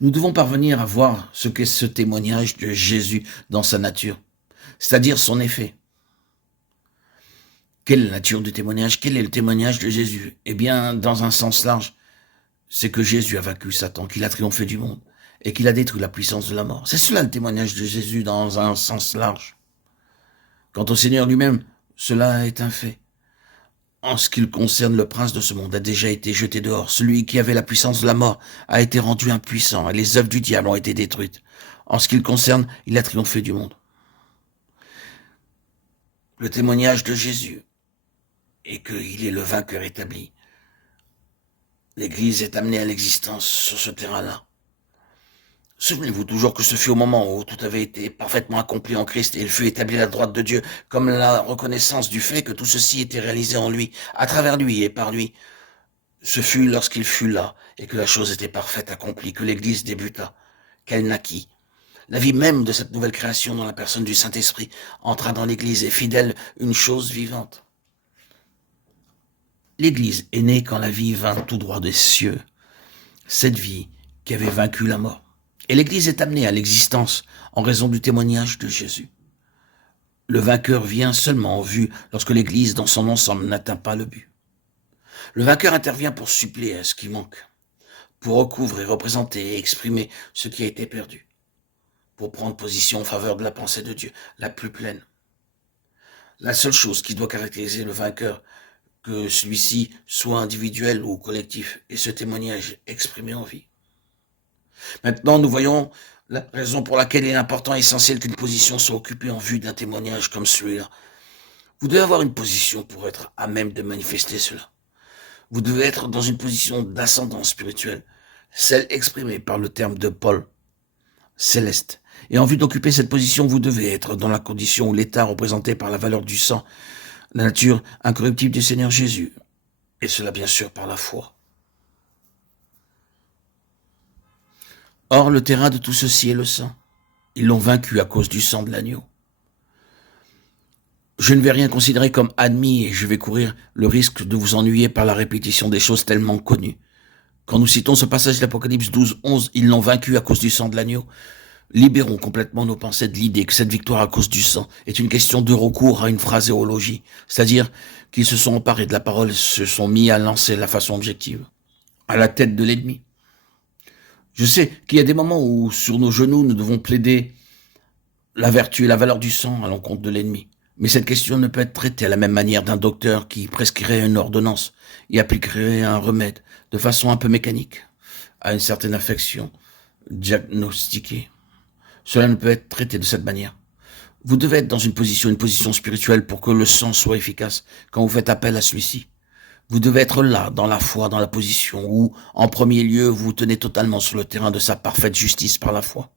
Nous devons parvenir à voir ce qu'est ce témoignage de Jésus dans sa nature, c'est-à-dire son effet. Quelle est la nature du témoignage? Quel est le témoignage de Jésus? Eh bien, dans un sens large, c'est que Jésus a vaincu Satan, qu'il a triomphé du monde et qu'il a détruit la puissance de la mort. C'est cela le témoignage de Jésus dans un sens large. Quant au Seigneur lui-même, cela est un fait. En ce qui concerne le prince de ce monde a déjà été jeté dehors. Celui qui avait la puissance de la mort a été rendu impuissant et les œuvres du diable ont été détruites. En ce qui le concerne, il a triomphé du monde. Le témoignage de Jésus est qu'il est le vainqueur établi. L'Église est amenée à l'existence sur ce terrain-là. Souvenez-vous toujours que ce fut au moment où tout avait été parfaitement accompli en Christ et il fut établi à la droite de Dieu, comme la reconnaissance du fait que tout ceci était réalisé en lui, à travers lui et par lui. Ce fut lorsqu'il fut là et que la chose était parfaite, accomplie, que l'Église débuta, qu'elle naquit. La vie même de cette nouvelle création dans la personne du Saint-Esprit entra dans l'Église et fit d'elle une chose vivante. L'Église est née quand la vie vint tout droit des cieux, cette vie qui avait vaincu la mort. Et l'Église est amenée à l'existence en raison du témoignage de Jésus. Le vainqueur vient seulement en vue lorsque l'Église dans son ensemble n'atteint pas le but. Le vainqueur intervient pour suppléer à ce qui manque, pour recouvrer, représenter et exprimer ce qui a été perdu, pour prendre position en faveur de la pensée de Dieu, la plus pleine. La seule chose qui doit caractériser le vainqueur, que celui-ci soit individuel ou collectif, est ce témoignage exprimé en vie. Maintenant, nous voyons la raison pour laquelle il est important et essentiel qu'une position soit occupée en vue d'un témoignage comme celui-là. Vous devez avoir une position pour être à même de manifester cela. Vous devez être dans une position d'ascendance spirituelle, celle exprimée par le terme de Paul, céleste. Et en vue d'occuper cette position, vous devez être dans la condition ou l'état représenté par la valeur du sang, la nature incorruptible du Seigneur Jésus, et cela bien sûr par la foi. Or, le terrain de tout ceci est le sang. Ils l'ont vaincu à cause du sang de l'agneau. Je ne vais rien considérer comme admis et je vais courir le risque de vous ennuyer par la répétition des choses tellement connues. Quand nous citons ce passage de l'Apocalypse 12, 11, ils l'ont vaincu à cause du sang de l'agneau. Libérons complètement nos pensées de l'idée que cette victoire à cause du sang est une question de recours à une phraséologie, c'est-à-dire qu'ils se sont emparés de la parole et se sont mis à lancer la façon objective, à la tête de l'ennemi. Je sais qu'il y a des moments où, sur nos genoux, nous devons plaider la vertu et la valeur du sang à l'encontre de l'ennemi. Mais cette question ne peut être traitée à la même manière d'un docteur qui prescrirait une ordonnance et appliquerait un remède de façon un peu mécanique à une certaine affection diagnostiquée. Cela ne peut être traité de cette manière. Vous devez être dans une position spirituelle pour que le sang soit efficace quand vous faites appel à celui-ci. Vous devez être là, dans la foi, dans la position où, en premier lieu, vous vous tenez totalement sur le terrain de sa parfaite justice par la foi.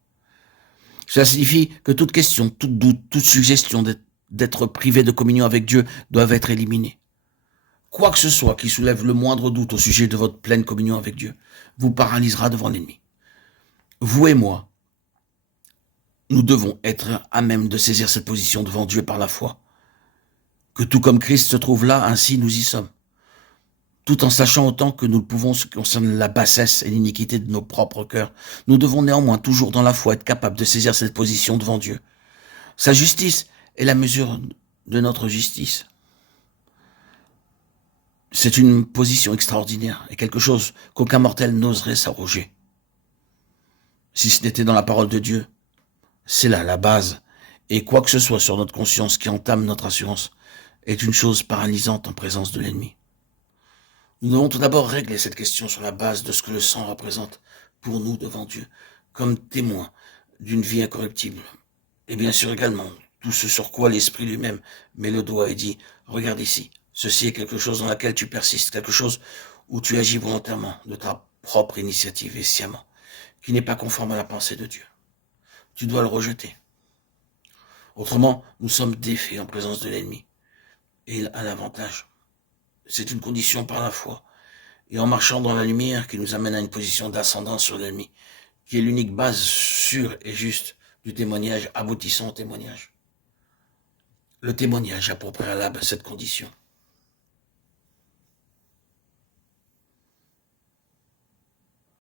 Cela signifie que toute question, tout doute, toute suggestion d'être privé de communion avec Dieu doivent être éliminées. Quoi que ce soit qui soulève le moindre doute au sujet de votre pleine communion avec Dieu vous paralysera devant l'ennemi. Vous et moi, nous devons être à même de saisir cette position devant Dieu par la foi. Que tout comme Christ se trouve là, ainsi nous y sommes. Tout en sachant autant que nous le pouvons ce qui concerne la bassesse et l'iniquité de nos propres cœurs, nous devons néanmoins toujours dans la foi être capables de saisir cette position devant Dieu. Sa justice est la mesure de notre justice. C'est une position extraordinaire et quelque chose qu'aucun mortel n'oserait s'arroger. Si ce n'était dans la parole de Dieu, c'est là la base, et quoi que ce soit sur notre conscience qui entame notre assurance est une chose paralysante en présence de l'ennemi. Nous devons tout d'abord régler cette question sur la base de ce que le sang représente pour nous devant Dieu, comme témoin d'une vie incorruptible. Et bien sûr également, tout ce sur quoi l'Esprit lui-même met le doigt et dit « Regarde ici, ceci est quelque chose dans laquelle tu persistes, quelque chose où tu agis volontairement, de ta propre initiative et sciemment, qui n'est pas conforme à la pensée de Dieu. Tu dois le rejeter. Autrement, nous sommes défaits en présence de l'ennemi. Et il a l'avantage. C'est une condition par la foi. Et en marchant dans la lumière qui nous amène à une position d'ascendance sur l'ennemi, qui est l'unique base sûre et juste du témoignage aboutissant au témoignage. Le témoignage a pour préalable cette condition.